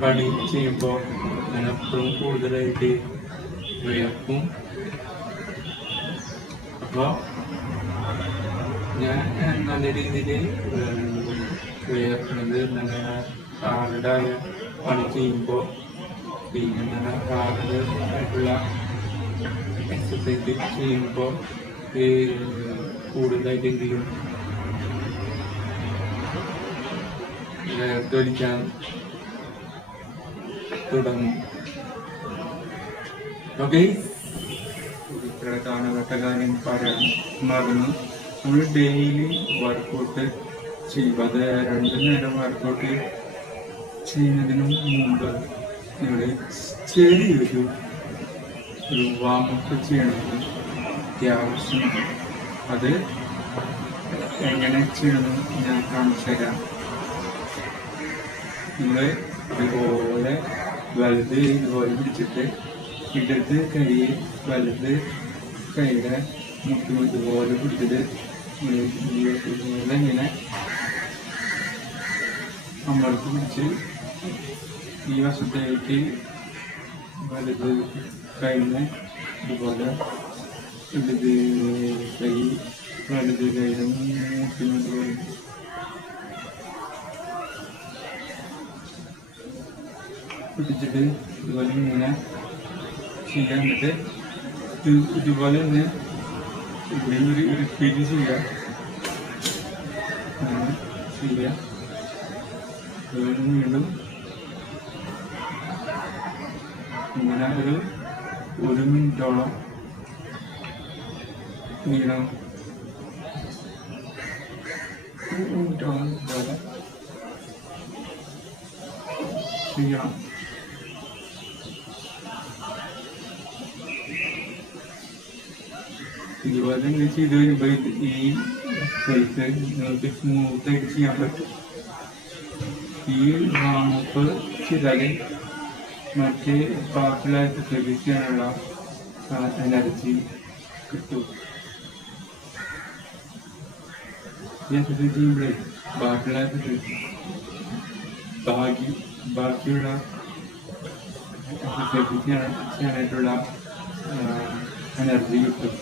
പണി ചെയ്യുമ്പോൾ ഞാൻ എപ്പോഴും കൂടുതലായിട്ട് വിയർക്കും. അപ്പോൾ ഞാൻ നല്ല രീതിയിൽ വിയർക്കുന്നത് നല്ല ഹാർഡായ പണി ചെയ്യുമ്പോൾ പിന്നെ നല്ല ഹാർഡായിട്ടുള്ള എക്സസൈസ് ചെയ്യുമ്പോൾ കൂടുതലായിട്ട് എന്തെങ്കിലും വിയർത്തൊലിക്കാൻ തുടങ്ങും. ഓക്കെ, ഇത്ര കാണപ്പെട്ട കാര്യം പറയാൻ മറന്നു. നമ്മൾ ഡെയിലി വർക്കൗട്ട് ചെയ്യും. അത് 2 നേരം വർക്കൗട്ട് ചെയ്യുന്നതിന് മുമ്പ് നിങ്ങൾ ചെറിയൊരു വാമപ്പ് ചെയ്യണമെന്ന് അത്യാവശ്യമാണ്. അത് എങ്ങനെ ചെയ്യണമെന്ന് ഞാൻ കാണിച്ചു തരാം. നിങ്ങൾ ഇതുപോലെ വലുത് ഇതുപോലെ പിടിച്ചിട്ട് ഇടത് കൈ വലുത് കൈയുടെ മുട്ടും ഇതുപോലെ പിടിച്ചിട്ട് ഇതുപോലെ ഇങ്ങനെ അമർത്തി പിടിച്ച് ഈ വശത്തേക്ക് വലുത് കൈനെ ഇതുപോലെ ഇടത് കൈ വലുത് കൈയുടെ മുട്ടിന് ഇതുപോലെ പിടിച്ചിട്ട് ഇതുപോലെ ഇങ്ങനെ ചെയ്യാൻ. എന്നിട്ട് ഇതുപോലെ തന്നെ ഇവിടെ ഒരു റിപ്പീറ്റ് ചെയ്യുക. അതുപോലെ വീണ്ടും ഇങ്ങനെ ഒരു 1 മിനിറ്റോളം നീളം പോലെ ചെയ്യണം. ഇതുപോലെ തന്നെ ചെയ്ത് വരുമ്പോൾ ഈ സൈസ് നിങ്ങൾക്ക് സ്മൂത്തായിട്ട് ചെയ്യാൻ പറ്റും. ഈ വാമപ്പ് ചെയ്താൽ മറ്റേ ബാക്കിയുള്ള എക്സസൈസ് ചെയ്യാനുള്ള എനർജി കിട്ടും. ഈ എക്സസൈസ് ചെയ്യുമ്പോഴേ ബാക്കിയുള്ള എക്സസൈസ് ബാക്കിയുള്ള എക്സസൈസ് ചെയ്യാനായിട്ടുള്ള എനർജി കിട്ടും.